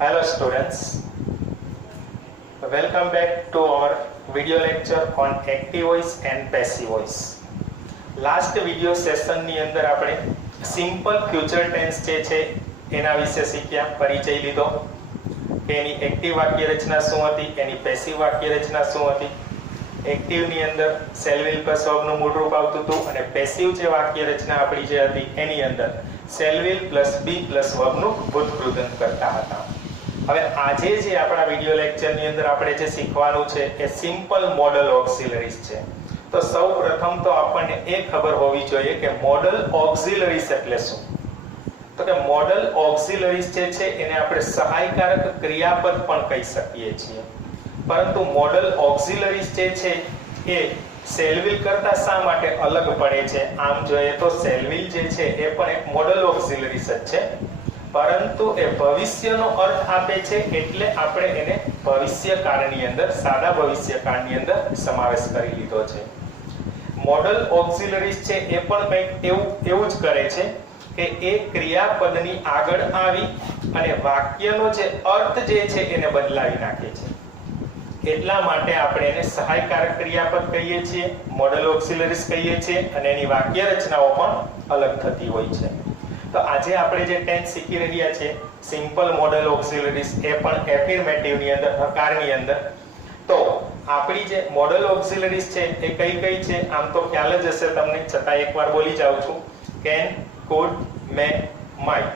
Hello students, welcome back to our video lecture on active voice and passive voice. Last video session ની અંદર આપણે simple future tense જે છે એના વિશે શીખ્યા, પરિચય લીધો કે એની એક્ટિવ વાક્ય રચના શું હતી, એની પેસિવ વાક્ય રચના શું હતી. એક્ટિવ ની અંદર shall will plus verb નું મૂળ રૂપ આવતું હતું અને પેસિવ જે વાક્ય રચના આપણી જે હતી એની અંદર shall will plus be plus verb નું ભૂતકૃદંત કરતા હતા. હવે આજે જે આપણા વિડિયો લેક્ચર ની અંદર આપણે જે શીખવાનું છે એ સિમ્પલ મોડલ ઓક્સિલરીઝ છે. તો સૌપ્રથમ તો આપણને એ ખબર હોવી જોઈએ કે મોડલ ઓક્સિલરીઝ એટલે શું. તો કે મોડલ ઓક્સિલરીઝ જે છે એને આપણે સહાયકારક ક્રિયાપદ પણ કહી શકીએ છીએ. પરંતુ મોડલ ઓક્સિલરીઝ જે છે એ shall will કરતા શા માટે અલગ પડે છે? આમ જોઈએ તો shall will જે છે એ પણ એક મોડલ ઓક્સિલરીઝ જ છે, પરંતુ એ ભવિષ્યનો અર્થ આપે છે એટલે આપણે એને ભવિષ્યકાળની અંદર, સાદા ભવિષ્યકાળની અંદર સમાવેશ કરી લીધો છે. મોડલ ઓક્સિલરીઝ છે એ પણ કંઈક એવું જ કરે છે કે એ ક્રિયાપદની આગળ આવી અને વાક્યનો જે અર્થ જે છે એને બદલાવી નાખે છે. એટલા માટે આપણે એને સહાયકારક ક્રિયાપદ કહીએ છીએ, મોડલ ઓક્સિલરીઝ કહીએ છીએ અને એની વાક્ય રચનાઓ પણ અલગ થતી હોય છે. તો આજે આપણે જે ટેન્સ શીખી રહ્યા છીએ સિમ્પલ મોડલ ઓક્સિલરીઝ એ પણ એફર્મેટિવ ની અંદર, હકારની અંદર. તો આપણી જે મોડલ ઓક્સિલરીઝ છે એ કઈ છે આમ તો ખ્યાલ જ હશે તમને, છતાં એકવાર બોલી જાઉં છું. Can, could, may, might,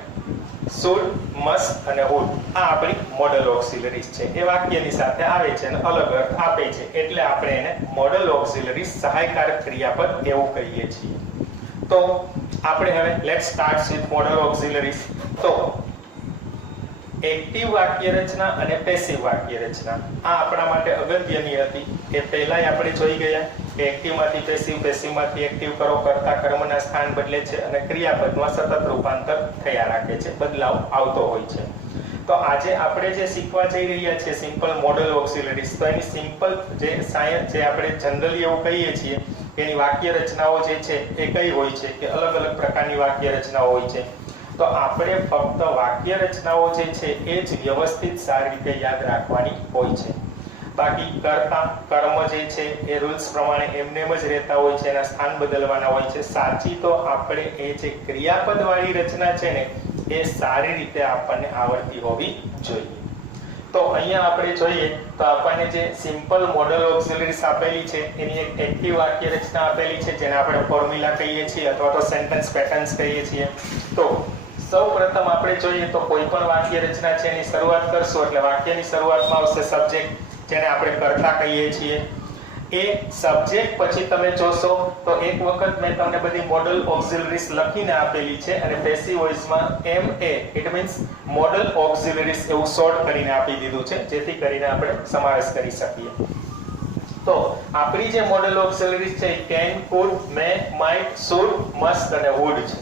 should, must અને વુડ આ આપણી મોડલ ઓક્સિલરીઝ છે. એ વાક્યની સાથે આવે છે અને અલગ અર્થ આપે છે એટલે આપણે એને મોડલ ઓક્સિલરીઝ, સહાયકારક ક્રિયાપદ એવું કહીએ છીએ. તો આપણે હવે લેટ્સ સ્ટાર્ટ વિથ મોડલ ઓક્સિલરીઝ. તો એક્ટિવ વાક્ય રચના અને પેસિવ વાક્ય રચના આ આપણા માટે અગત્યની હતી. એ પહેલાય આપણે જોઈ ગયા કે એક્ટિવ માંથી પેસિવ, પેસિવ માંથી એક્ટિવ કરો કરતા કર્મના સ્થાન બદલે છે અને ક્રિયાપદમાં સતત રૂપાંતર થયા રાખે છે, બદલાવ આવતો હોય છે. તો આજે આપણે જે શીખવા જઈ રહ્યા છીએ સિમ્પલ મોડલ ઓક્સિલરીઝ, તો એની સિમ્પલ જે સાયન્સ જે આપણે જનરલી એવું કહીએ છીએ એની વાક્ય રચનાઓ જે છે એ કઈ હોય છે કે અલગ અલગ પ્રકારની વાક્ય રચનાઓ હોય છે. તો આપણે ફક્ત વાક્ય રચનાઓ જે છે એ જ વ્યવસ્થિત સારી રીતે યાદ રાખવાની હોય છે. બાકી કર્તા, કર્મ જે છે એ રૂલ્સ પ્રમાણે એમનેમ જ રહેતા હોય છે, એના સ્થાન બદલવાના હોય છે. સાચી તો આપણે એ જે ક્રિયાપદ વાળી રચના છે ને એ સારી રીતે આપણને આવડતી હોવી જોઈએ. તો અહીંયા આપણે જોઈએ તો આપણને જે સિમ્પલ મોડલ ઓક્સિલરીઝ આપેલી છે એની એક એક્ટિવ વાક્ય રચના આપેલી છે જેને આપણે ફોર્મ્યુલા કહીએ છીએ અથવા તો સેન્ટેન્સ પેટર્ન્સ કહીએ છીએ. તો સૌપ્રથમ આપણે જોઈએ તો કોઈ પણ વાક્ય રચના છે એની શરૂઆત કરશું એટલે વાક્યની શરૂઆતમાં આવશે સબ્જેક્ટ, જેને આપણે કર્તા કહીએ છીએ. એ સબ્જેક્ટ પછી તમે જોશો તો એક વખત મેં તમને બધી મોડલ ઓક્સિલરીઝ લખીને આપેલી છે અને પેસિવ વોઇસમાં MA it means modal auxiliaries એવું શોર્ટ કરીને આપી દીધું છે જેથી કરીને આપણે સમાવેશ કરી શકીએ. તો આપણી જે મોડલ ઓક્સિલરીઝ છે can, could, may, might, should, must અને વુડ છે.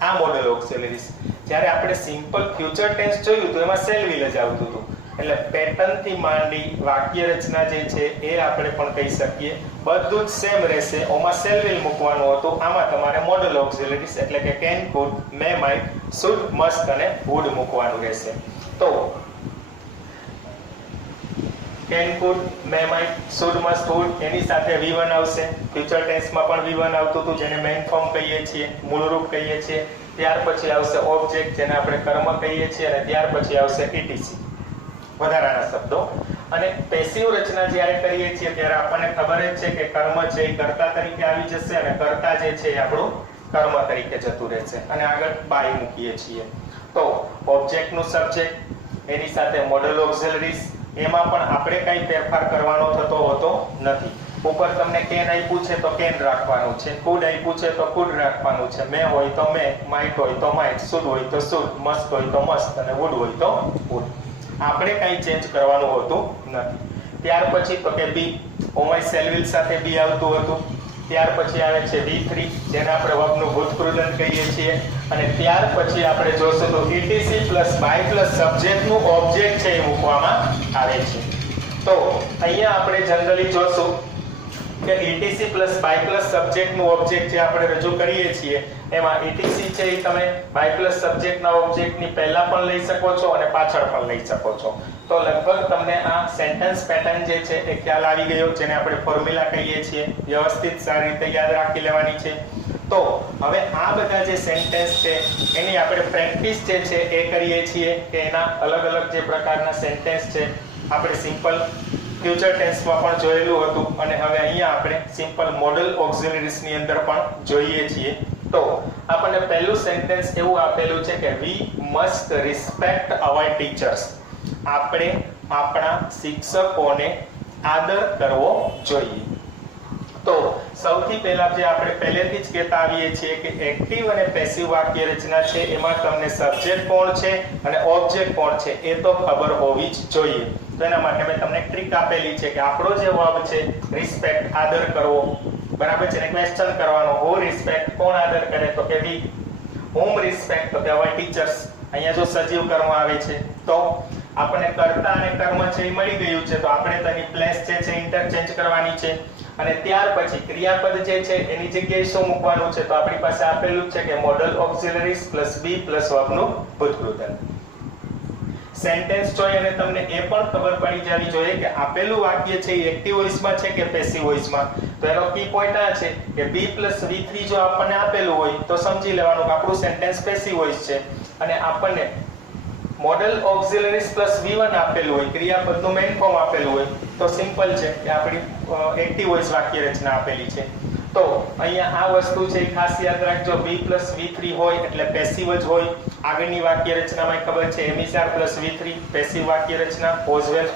આ મોડલ ઓક્સિલરીઝ. જ્યારે આપણે સિમ્પલ ફ્યુચર ટેન્સ જોયું તો એમાં shall will જ આવતું હતું. એટલે પેટર્ન થી માંડી વાક્ય રચના જે છે એ આપણે પણ કહી શકીએ બધું જ સેમ રહેશે. ઓમાં shall will મૂકવાનું હતું, આમાં તમારે મોડલ ઓક્સિલરીઝ એટલે કે can, could, may, might, should, must અને વુડ મૂકવાનું રહેશે. તો can, could, may, might, should, must, would એની સાથે V1 આવશે. ફ્યુચર ટેન્સમાં પણ V1 આવતું હતું જેને મેઇન ફોર્મ કહીએ છીએ, મૂળરૂપ કહીએ છીએ. ત્યાર પછી આવશે ઓબ્જેક્ટ જેને આપણે કર્મ કહીએ છીએ અને ત્યાર પછી આવશે ETC, વધારાના શબ્દો. અને પેસિવ રચના જ્યારે કરીએ છીએ ત્યારે આપણને ખબર જ છે કે કર્મ છે એ કર્તા તરીકે આવી જશે અને કર્તા જે છે એ આપણું કર્મ તરીકે જતું રહેશે અને આગળ બાય મૂકીએ છીએ. તો ઓબ્જેક્ટનું સબ્જેક્ટ એની સાથે મોડલ ઓક્સિલરીઝ એમાં પણ આપણે કઈ ફેરફાર કરવાનો થતો હોતો નથી. ઉપર તમને કેન આપ્યું છે તો કેન રાખવાનું છે, કુડ આપ્યું છે તો કુડ રાખવાનું છે, મે હોય તો મે, માઇટ હોય તો માઇટ, શુડ હોય તો શુડ, મસ્ટ હોય તો મસ્ટ અને વુડ હોય તો વુડ. આપણે કઈ ચેન્જ કરવાનું હોતું નથી. ત્યાર પછી તો કે બી, ઓમાં shall will સાથે બી આવતું હતું. ત્યાર પછી આવે છે V3 જેને આપણે વર્બનું ભૂતકૃદંત કહીએ છીએ અને ત્યાર પછી આપણે જોશું તો ETC પ્લસ બાય પ્લસ સબ્જેક્ટનું ઓબ્જેક્ટ છે એ મૂકવામાં આવે છે. તો અહીંયા આપણે જનરલી જોશું કે ETC પ્લસ બાય પ્લસ સબ્જેક્ટનું ઓબ્જેક્ટ જે આપણે રજૂ કરીએ છીએ એમાં ETC છે એ તમે બાય પ્લસ સબ્જેક્ટના ઓબ્જેક્ટની પહેલા પણ લઈ શકો છો અને પાછળ પણ લઈ શકો છો. તો લગભગ તમને આ સેન્ટેન્સ પેટર્ન જે છે એ ખ્યાલ આવી ગયો, જેને આપણે ફોર્મ્યુલા કહીએ છીએ, વ્યવસ્થિત સારી રીતે યાદ રાખી લેવાની છે. તો હવે આ બધા જે સેન્ટેન્સ છે એની આપણે પ્રેક્ટિસ જે છે એ કરીએ છીએ કે એના અલગ અલગ જે પ્રકારના સેન્ટેન્સ છે આપણે સિમ્પલ ફ્યુચર ટેન્સમાં પણ જોયેલું હતું અને હવે અહીંયા આપણે સિમ્પલ મોડલ ઓક્સિલરીઝ ની અંદર પણ જોઈએ છીએ. તો આપણને પહેલું સેન્ટેન્સ એવું આપેલું છે કે we must respect our teachers. આપણે આપણા શિક્ષકોને આદર કરવો જોઈએ. તો સૌથી પહેલા જે આપણે પહેલેથી જ કહેતા આવીએ છીએ કે એક્ટિવ અને પેસિવ વાક્ય રચના છે એમાં તમને સબ્જેક્ટ કોણ છે અને ઓબ્જેક્ટ કોણ છે એ તો ખબર હોવી જ જોઈએ. તો એના માટે મેં તમને ટ્રીક આપેલી છે કે આપણો જે વર્બ છે રિસ્પેક્ટ, આદર કરવો, બરાબર છે ને, ક્વેશ્ચન કરવાનો હુ રિસ્પેક્ટ, કોણ આદર કરે તો કે વી, whom respect તો કે our teachers. અહીંયા જો સજીવ કર્મ આવે છે તો આપણને કર્તા અને કર્મ છે એ મળી ગયું છે, તો આપણે તેની પ્લેસ જે છે ઇન્ટરચેન્જ કરવાની છે અને ત્યાર પછી ક્રિયાપદ જે છે એની જગ્યાએ શું મૂકવાનું છે તો આપણી પાસે આપેલું છે કે મોડલ ઓક્સિલરીઝ પ્લસ બી પ્લસ વર્બનું ભૂતગૃદન. સેન્ટેન્સ જોઈ અને તમને એ પણ ખબર પડી જવી જોઈએ કે આપેલું વાક્ય છે એ એક્ટિવ વોઇસમાં છે કે પેસિવ વોઇસમાં. તો એનો કી પોઈન્ટ આ છે કે b + v3 જો આપણને આપેલું હોય તો સમજી લેવાનું કે આપણું સેન્ટેન્સ પેસિવ વોઇસ છે અને આપણને મોડલ ઓક્સિલરીઝ પ્લસ v1 આપેલું હોય, ક્રિયાપદનું મેઇન ફોર્મ આપેલું હોય તો સિમ્પલ છે કે આપણી એક્ટિવ વોઇસ વાક્ય રચના આપેલી છે. તો અહીંયા આ વસ્તુ છે ખાસ યાદ રાખજો, b + v3 હોય એટલે પેસિવ જ હોય. આગળની વાક્ય રચનામાં ખબર છે એમિસાર + v3 પેસિવ વાક્ય રચના, હોઝવેર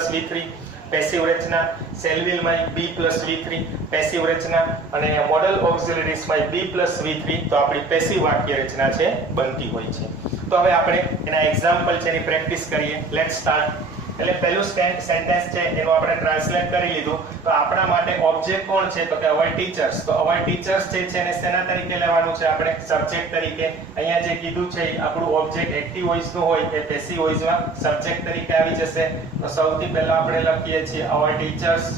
+ v3 પેસિવ રચના, સેલવિલમાં b + v3 પેસિવ રચના અને મોડલ ઓક્સિલરીઝમાં b + v3 તો આપણી પેસિવ વાક્ય રચના છે બનતી હોય છે. તો હવે આપણે એના એક્ઝામ્પલ છે એની પ્રેક્ટિસ કરીએ. Let's start. એટલે પહેલું સેન્ટેન્સ છે એનું આપણે ટ્રાન્સલેટ કરી લીધું. તો આપણા માટે ઓબ્જેક્ટ કોણ છે તો કે our teachers. તો our teachers જે છે એને શેના તરીકે લેવાનું છે આપણે? સબ્જેક્ટ તરીકે. અહીંયા જે કીધું છે આપણું ઓબ્જેક્ટ એક્ટિવ વોઇસ નું હોય એ પેસિવ વોઇસમાં સબ્જેક્ટ તરીકે આવી જશે. તો સૌથી પહેલા આપણે લખીએ છીએ our teachers.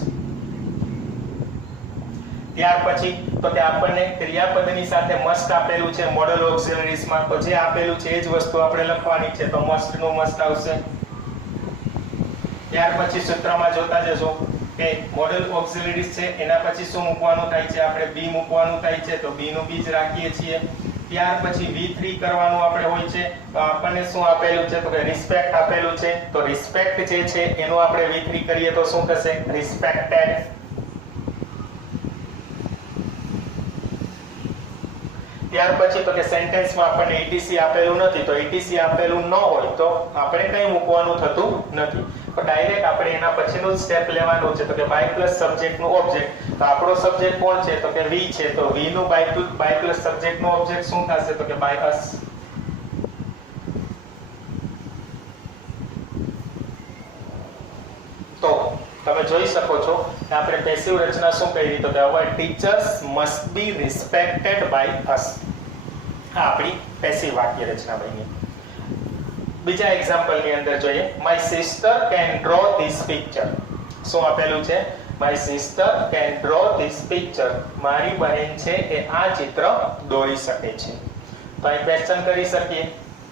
ત્યાર પછી તો કે આપણને ક્રિયાપદની સાથે મસ્ટ આપેલું છે મોડલ ઓક્સિલરીઝમાં, તો જે આપેલું છે એ જ વસ્તુ આપણે લખવાની છે. તો મસ્ટ નું મસ્ટ આવશે. ત્યાર પછી સૂત્રમાં જોતા જશો કે મોડલ ઓક્સિલરીઝ છે એના પછી શું મૂકવાનું થાય છે? આપણે બી મૂકવાનું થાય છે, તો બી નું બી જ રાખીએ છીએ. ત્યાર પછી v3 કરવાનું આપણે હોય છે, તો આપણને શું આપેલું છે તો કે રિસ્પેક્ટ આપેલું છે. તો રિસ્પેક્ટ જે છે એનું આપણે v3 કરીએ તો શું થશે? રિસ્પેક્ટેડ. ત્યાર પછી તો કે સેન્ટેન્સમાં આપણને ETC આપેલું નથી, તો ETC આપેલું ન હોય તો આપણે કંઈ મૂકવાનું થતું નથી. તો ડાયરેક્ટ આપણે એના પછીનું સ્ટેપ લેવાનું છે તો કે બાય પ્લસ સબ્જેક્ટનું ઓબ્જેક્ટ. તો આપણો સબ્જેક્ટ કોણ છે તો કે વી છે, તો વી નું બાય પ્લસ સબ્જેક્ટનું ઓબ્જેક્ટ શું થશે તો કે બાય અસ. તો તમે જોઈ શકો છો કે આપણે પેસિવ રચના શું કરી તો કે our teachers must be respected by us. આ આપણી પેસિવ વાક્ય રચના બની. બીજા એક્ઝામ્પલ ની અંદર જોઈએ. my sister can draw this picture. શું આપેલું છે? my sister can draw this picture. મારી બહેન છે એ આ ચિત્ર દોરી શકે છે. તો અહીં ક્વેશ્ચન કરી શકીએ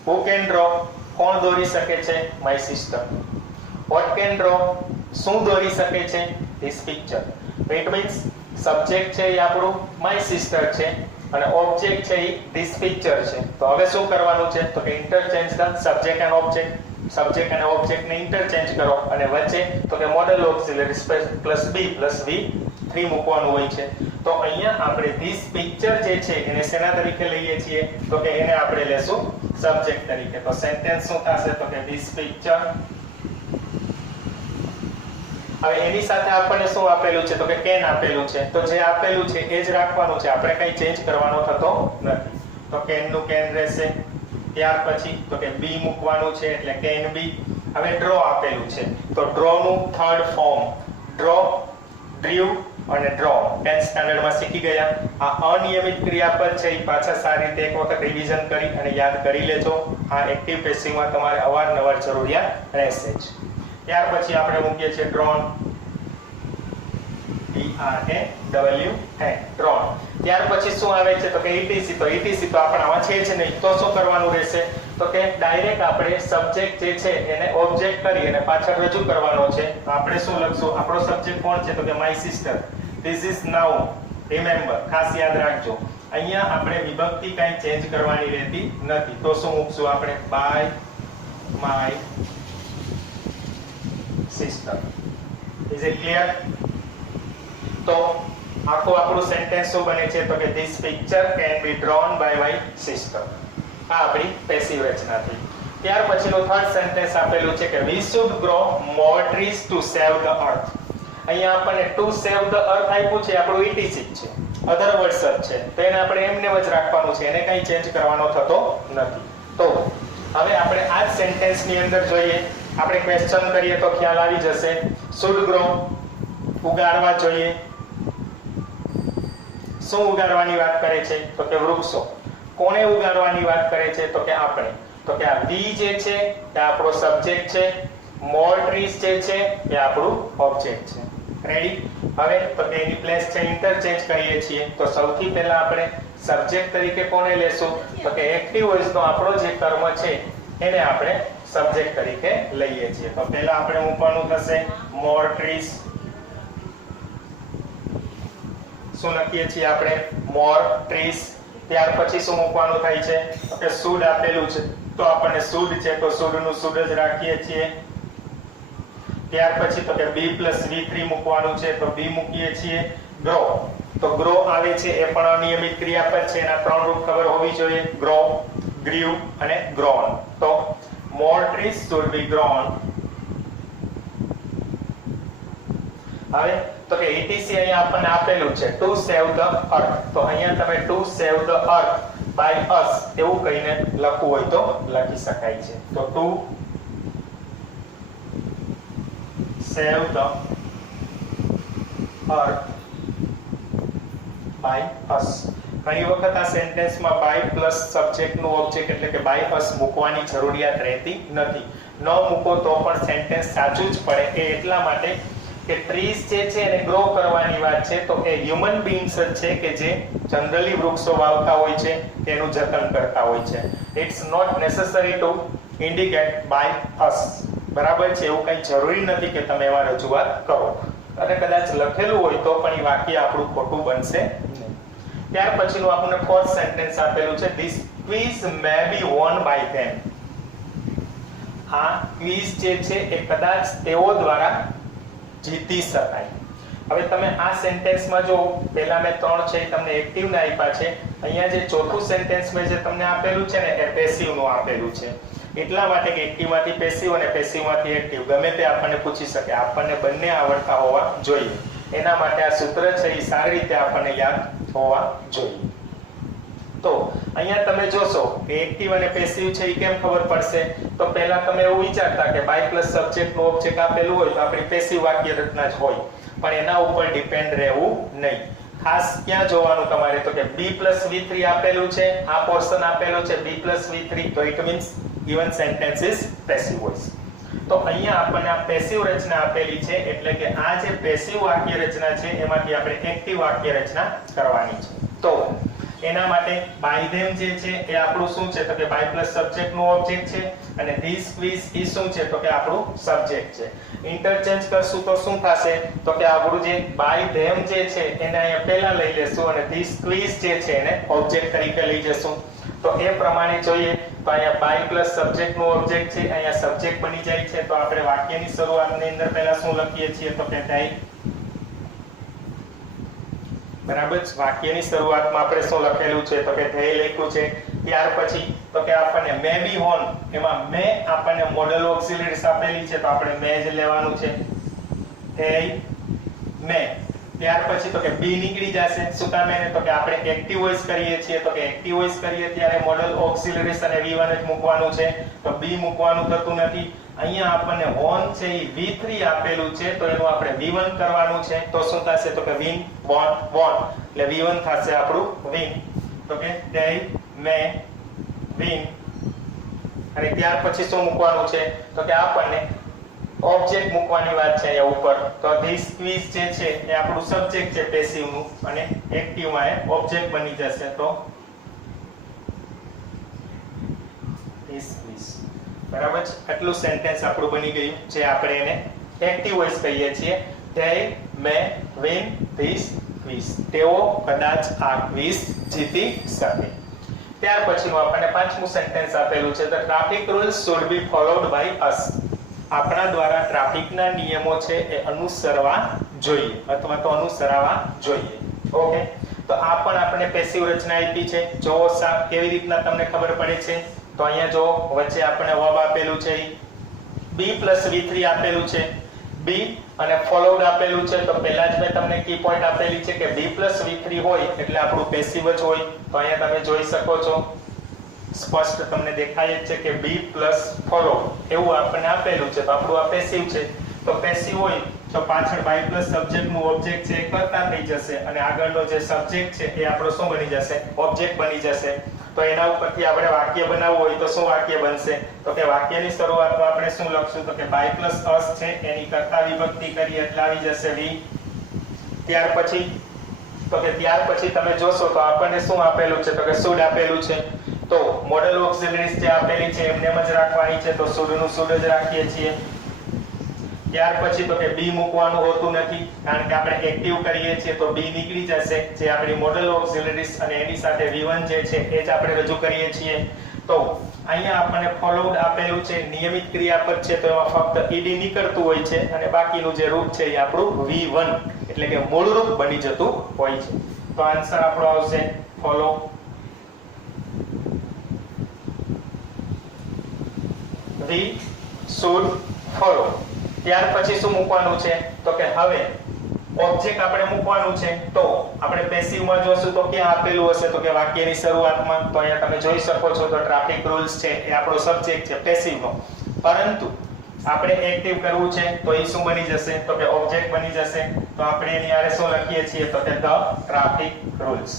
who can draw? કોણ દોરી શકે છે? my sister. what can draw? શું દોરી શકે છે? this picture. it means subject છે એ આપણું my sister છે અને ઓબ્જેક્ટ છે એ this picture છે. તો હવે શું કરવાનું છે તો કે interchange the subject and object. Subject અને ઓબ્જેક્ટ ને ઇન્ટરચેન્જ કરો અને વચ્ચે તો કે modal auxiliaries plus b plus v3 મૂકવાનું હોય છે. તો અહીંયા આપણે this picture જે છે એને શેના તરીકે લઈએ છીએ તો કે એને આપણે લેશું સબ્જેક્ટ તરીકે. તો સેન્ટેન્સ શું થશે તો કે this picture. હવે એની સાથે આપણને શું આપેલું છે તો કે કેન આપેલું છે, તો જે આપેલું છે એ જ રાખવાનું છે, આપણે કંઈ ચેન્જ કરવાનો થતો નથી. તો કેન નું કેન રહેશે. ત્યાર પછી તો કે બી મૂકવાનું છે એટલે કેન બી. હવે ડ્રો આપેલું છે તો ડ્રો નું થર્ડ ફોર્મ ડ્રો, ડ્રીવ અને ડ્રો 10th સ્ટાન્ડર્ડમાં શીખી ગયા. આ અનિયમિત ક્રિયાપદ છે એ પાછા સારી રીતે એક વખત રિવિઝન કરી અને યાદ કરી લેજો. આ એક્ટિવ પેસિવમાં તમારે અવારનવાર જરૂરિયાત રહેશે જ. ત્યાર પછી આપણે મૂકીએ છીએ ડ્રોન, DROWN. DRAWN drone. ત્યાર પછી શું આવે છે તો કે ETC. તો ETC તો આપણામાં છે જ નહીં, તો શું કરવાનું રહેશે તો કે ડાયરેક્ટ આપણે સબ્જેક્ટ જે છે એને ઓબ્જેક્ટ કરી અને પાછળ રજૂ કરવાનો છે. તો આપણે શું લખશું, આપણો સબ્જેક્ટ કોણ છે તો કે my sister. This is noun. Remember, ખાસ યાદ રાખજો, અહીંયા આપણે વિભક્તિ કાંઈ ચેન્જ કરવાની રહેતી નથી. તો શું મૂકશું આપણે, by my sister. Is it clear? તો આખું આપણું સેન્ટેન્સ શું બને છે તો કે this picture can be drawn by my sister. આ આપણી પેસિવ રચના થઈ. ત્યાર પછીનું થર્ડ સેન્ટેન્સ આપેલું છે કે we should grow more trees two save the અર્થ. અહીંયા આપણને ટુ સેવ ધ અર્થ આપ્યું છે, આપણું ETC છે, અધર વર્ડ્સ છે, તો એને આપણે એમને જ રાખવાનું છે, એને કંઈ ચેન્જ કરવાનો થતો નથી. તો હવે આપણે આ જ સેન્ટેન્સ ની અંદર જોઈએ, આપણે ક્વેશ્ચન કરીએ તો ખ્યાલ આવી જશે. શુડ ગ્રો, ઉગાડવા જોઈએ. શું ઉગાડવાની વાત કરે છે તો કે વૃક્ષો. કોણે ઉગાડવાની વાત કરે છે તો કે આપણે. તો કે આ વી જે છે એ આપણો સબ્જેક્ટ છે, મોર ટ્રીઝ જે છે એ આપણું ઓબ્જેક્ટ છે. રેડી? હવે તો કે એની પ્લેસ છે ઇન્ટરચેન્જ કરીએ છીએ. તો સૌથી પહેલા આપણે સબ્જેક્ટ તરીકે કોને લેશું તો કે એક્ટિવ વોઇસ નો આપણો જે કર્મ છે એને આપણે સબ્જેક્ટ તરીકે લઈએ છીએ. તો પહેલા આપણે મૂકવાનું થશે મોર ટ્રીઝ. શું લખીએ છીએ આપણે, મોર ટ્રીઝ. ત્યાર પછી શું મૂકવાનું થાય છે તો કે શુડ આપેલું છે, તો આપણને શુડ છે તો શુડ નું શુડ જ રાખીએ છીએ. ત્યાર પછી તો કે B+V3 મૂકવાનું છે, તો B મૂકીએ છીએ. ગ્રો, તો ગ્રો આવે છે એ પણ અનિયમિત ક્રિયાપદ છે, એના ત્રણ રૂપ ખબર હોવી જોઈએ, ગ્રો, ગ્રીવ અને ગ્રોન. તો more trees should be grown. હવે તો કે ETC અહીંયા આપણને આપેલું છે ટુ સેવ ધ અર્થ. તો અહીંયા તમે to save the earth by us એવું કહીને લખવું હોય તો લખી શકાય છે. તો to save the earth by us. ઘણી વખત આ સેન્ટેન્સમાં બાય પ્લસ સબ્જેક્ટ નું ઓબ્જેક્ટ એટલે કે બાય અસ મૂકવાની જરૂરિયાત રહેતી નથી. ન મૂકો તો પણ સેન્ટેન્સ સાચું જ પડે. એ એટલા માટે કે ટ્રીઝ જે છે એને ગ્રો કરવાની વાત છે, તો એ હ્યુમન બીઇંગ્સ જ છે કે જે જનરલી વૃક્ષો વાવતા હોય છે, તેનું જતન કરતા હોય છે. It's not necessary to indicate by us. બરાબર છે? એવું કંઈ જરૂરી નથી કે તમે એવા રજૂઆત કરો, અને કદાચ લખેલું હોય તો પણ એ વાક્ય આપણું ખોટું બનશે નહીં. ત્યાર પછીનું આપણને ફોર્થ સેન્ટેન્સ આપેલું છે this quiz may be won by them. આ ક્વિઝ જે છે એ કદાચ તેઓ દ્વારા જીતી શકાય. હવે તમે આ સેન્ટેન્સમાં જો પહેલા મેં ત્રણ છે તમને એક્ટિવ ને આપ્યા છે, અહીંયા જે ચોથું સેન્ટેન્સ મેં જે તમને આપેલું છે ને એ પેસિવ નું આપેલું છે. એટલા માટે કે એક્ટિવ માંથી પેસિવ અને પેસિવ માંથી એક્ટિવ ગમે તે આપણને પૂછી શકે, આપણને બંને આવડતા હોવા જોઈએ. એના માટે આ સૂત્ર છે એ સારી રીતે આપણને યાદ હોવા જોઈએ. તો અહીંયા તમે જોશો કે એક્ટિવ અને પેસિવ છે એ કેમ ખબર પડશે? તો પહેલા તમે એવું વિચારતા કે બાય પ્લસ સબ્જેક્ટ નું ઓબ્જેક્ટ આપેલું હોય તો આપણી પેસિવ વાક્ય રચના જ હોય, પણ એના ઉપર ડિપેન્ડ રહેવું નહીં. ખાસ ક્યાં જોવાનું તમારે તો કે B+V3 આપેલું છે, આ પોર્શન આપેલો છે B+V3, તો it means given sentence is passive voice. તો અહીંયા આપણને આ પેસિવ રચના આપેલી છે, એટલે કે આ જે પેસિવ વાક્ય રચના છે એમાંથી આપણે એક્ટિવ વાક્ય રચના કરવાની છે. તો એના માટે બાય ધેમ જે છે એ આપણું શું છે તો કે બાય પ્લસ સબ્જેક્ટ નું ઓબ્જેક્ટ છે, અને ધીસ ક્વિઝ ઈ શું છે તો કે આપણું સબ્જેક્ટ છે. ઇન્ટરચેન્જ કરશું તો શું થશે તો કે આપણું જે બાય ધેમ જે છે એને અહીંયા પહેલા લઈ લેશું અને ધીસ ક્વિઝ જે છે એને ઓબ્જેક્ટ તરીકે લઈ જશું. તો એ પ્રમાણે જોઈએ તો અહીંયા બાય પ્લસ સબ્જેક્ટ નું ઓબ્જેક્ટ છે, અહીંયા સબ્જેક્ટ બની જાય છે. તો આપણે વાક્યની શરૂઆતની અંદર પહેલા શું લખીએ છીએ તો કે ધેય. બરાબર? વાક્યની શરૂઆતમાં આપણે શું લખેલું છે તો કે ધેય લખ્યું છે. ત્યાર પછી તો કે આપણને મે બી હોન, એમાં મે આપણને મોડલ ઓક્સિલરીઝ આપેલી છે તો આપણે મે જ લેવાનું છે. ધેય મે. ત્યાર પછી તો કે બી નીકળી જશે. શું કામ? એને તો કે આપણે એક્ટિવ વોઇસ કરીએ છીએ, તો કે એક્ટિવ વોઇસ કરીએ ત્યારે મોડલ ઓક્સિલરીઝ અને V1 જ મૂકવાનું છે, તો બી મૂકવાનું થતું નથી. અહીંયા આપણને હોન છે એ V3 આપેલું છે, તો એનું આપણે V1 કરવાનું છે. તો શું થશે તો કે વિન વોન વોન, એટલે V1 થશે આપણું વિન. તો કે ધે મે વિન. અને ત્યાર પછી શું મૂકવાનું છે તો કે આપણને ઓબ્જેક્ટ મૂકવાની વાત છે અહીંયા ઉપર. તો ધીસ ક્વિઝ જે છે એ આપણું સબ્જેક્ટ છે પેસિવ નું અને એક્ટિવ માં એ ઓબ્જેક્ટ બની જશે. તો ધીસ ક્વિઝ બરાબર છે. આટલું સેન્ટેન્સ આપણું બની ગયું જે આપણે એને એક્ટિવ વોઇસ કહીએ છીએ. they may win this quiz. તેઓ કદાચ આ ક્વિઝ જીતી શકે. ત્યાર પછીનું આપણને પાંચમું સેન્ટેન્સ આપેલું છે the traffic rules should be followed by us. આપણા દ્વારા ટ્રાફિકના નિયમો છે એ અનુસરવા જોઈએ અથવા તો અનુસરાવા જોઈએ. ઓકે, તો આ પણ આપણે પેસિવ રચના આપી છે. જોવો કેવી રીતના તમને ખબર પડે છે. તો અહીંયા જો વચ્ચે આપણે વર્બ આપેલું છે b + v3 આપેલું છે. b અને ફોલોડ આપેલું છે. તો પહેલા જ મેં તમને કી પોઈન્ટ આપેલી છે કે b + v3 હોય એટલે આપણું પેસિવ જ હોય. તો અહીંયા તમે જોઈ શકો છો સ્પષ્ટ તમને દેખાય છે કે b + ફોલોડ એવું આપણને આપેલું છે. તો આપણું આ પેસિવ છે. તો પેસિવ હોય તો પાછળ by + સબ્જેક્ટ નું ઓબ્જેક્ટ છે એ કરતા થઈ જશે અને આગળનો જે સબ્જેક્ટ છે એ આપણો શું બની જશે? ઓબ્જેક્ટ બની જશે. તો એના ઉપરથી આપણે વાક્ય બનાવવું હોય તો શું વાક્ય બનશે? તો કે વાક્યની શરૂઆતમાં આપણે શું લખશું? તો કે by + us છે એની કર્તા વિભક્તિ કરી એટલે આવી જશે we. ત્યાર પછી તમે જોશો તો આપણને શું આપેલું છે? તો કે should આપેલું છે. તો મોડલ ઓક્સિલરીઝ જે આપેલી છે એમને જ રાખવાની છે. તો should નું should જ રાખીએ છીએ. ત્યાર પછી તો કે બી મૂકવાનું હોતું નથી કારણ કે આપણે એક્ટિવ કરીએ છીએ તો બી નીકળી જશે જે આપણી મોડલ ઓક્સિલરીઝ અને એની સાથે v1 જે છે એ જ આપણે રજૂ કરીએ છીએ. તો અહીંયા આપણને ફોલોડ આપેલું છે નિયમિત ક્રિયાપદ છે તો એમાં ફક્ત ed નીકળતું હોય છે અને બાકીનું જે રૂપ છે એ આપણું v1 એટલે કે મૂળ રૂપ બની જતું હોય છે. તો આન્સર આપણો આવશે ફોલો. we should follow. ત્યાર પછી શું મૂકવાનું છે? તો કે હવે ઓબ્જેક્ટ આપણે મૂકવાનું છે. તો આપણે પેસિવ માં જોશું તો ક્યાં આપેલું હશે? તો કે વાક્યની શરૂઆતમાં. તો અહીંયા તમે જોઈ શકો છો તો ટ્રાફિક રૂલ્સ છે એ આપણો સબ્જેક્ટ છે પેસિવ નો. પરંતુ આપણે એક્ટિવ કરવું છે તો એ શું બની જશે? તો કે ઓબ્જેક્ટ બની જશે. તો આપણે એની આરે શું લખીએ છીએ? તો કે the traffic rules.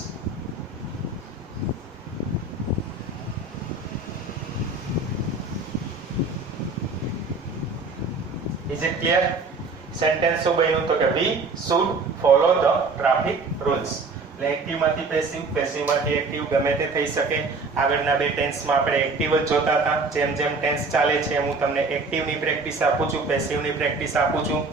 Is it clear? Sentence શું બન્યું? તો કે we should follow the traffic rules. એટલે એક્ટિવ માંથી પેસિવ, પેસિવ માંથી એક્ટિવ ગમે તે થઈ શકે. આગળના બે ટેન્સમાં આપણે એક્ટિવ જ જોતા હતા. જેમ જેમ ટેન્સ ચાલે છે હું તમને એક્ટિવની પ્રેક્ટિસ આપું છું, પેસિવની પ્રેક્ટિસ આપું છું.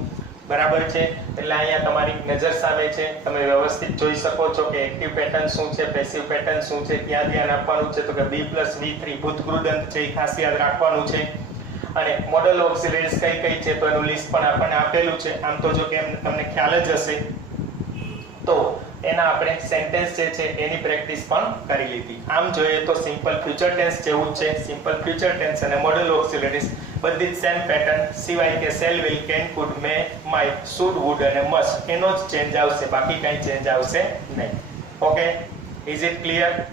બરાબર છે? એટલે અહીંયા તમારી નજર સામે છે, તમે વ્યવસ્થિત જોઈ શકો છો કે એક્ટિવ પેટર્ન શું છે, પેસિવ પેટર્ન શું છે. ત્યાં ધ્યાન આપવાનું છે. તો કે b + v3 ભૂતગૃદંત છે એ ખાસ યાદ રાખવાનું છે. અને મોડલ ઓક્સિલરીઝ કઈ છે તો એનું લિસ્ટ પણ આપણને આપેલું છે. આમ તો જો કે તમને ખ્યાલ જ હશે તો એના આપણે સેન્ટેન્સ જે છે એની પ્રેક્ટિસ પણ કરી લીધી. આમ જોઈએ તો સિમ્પલ ફ્યુચર ટેન્સ જેવું જ છે. સિમ્પલ ફ્યુચર ટેન્સ અને મોડલ ઓક્સિલરીઝ બધી જ સેમ પેટર્ન સિવાય કે shall, will, can, could, may, might, should, would અને મસ્ટ એનો જ ચેન્જ આવશે, બાકી કંઈ ચેન્જ આવશે નહીં. Okay, is it clear?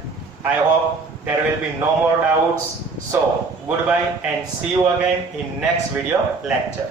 I hope there will be no more doubts. So goodbye and see you again in next video lecture.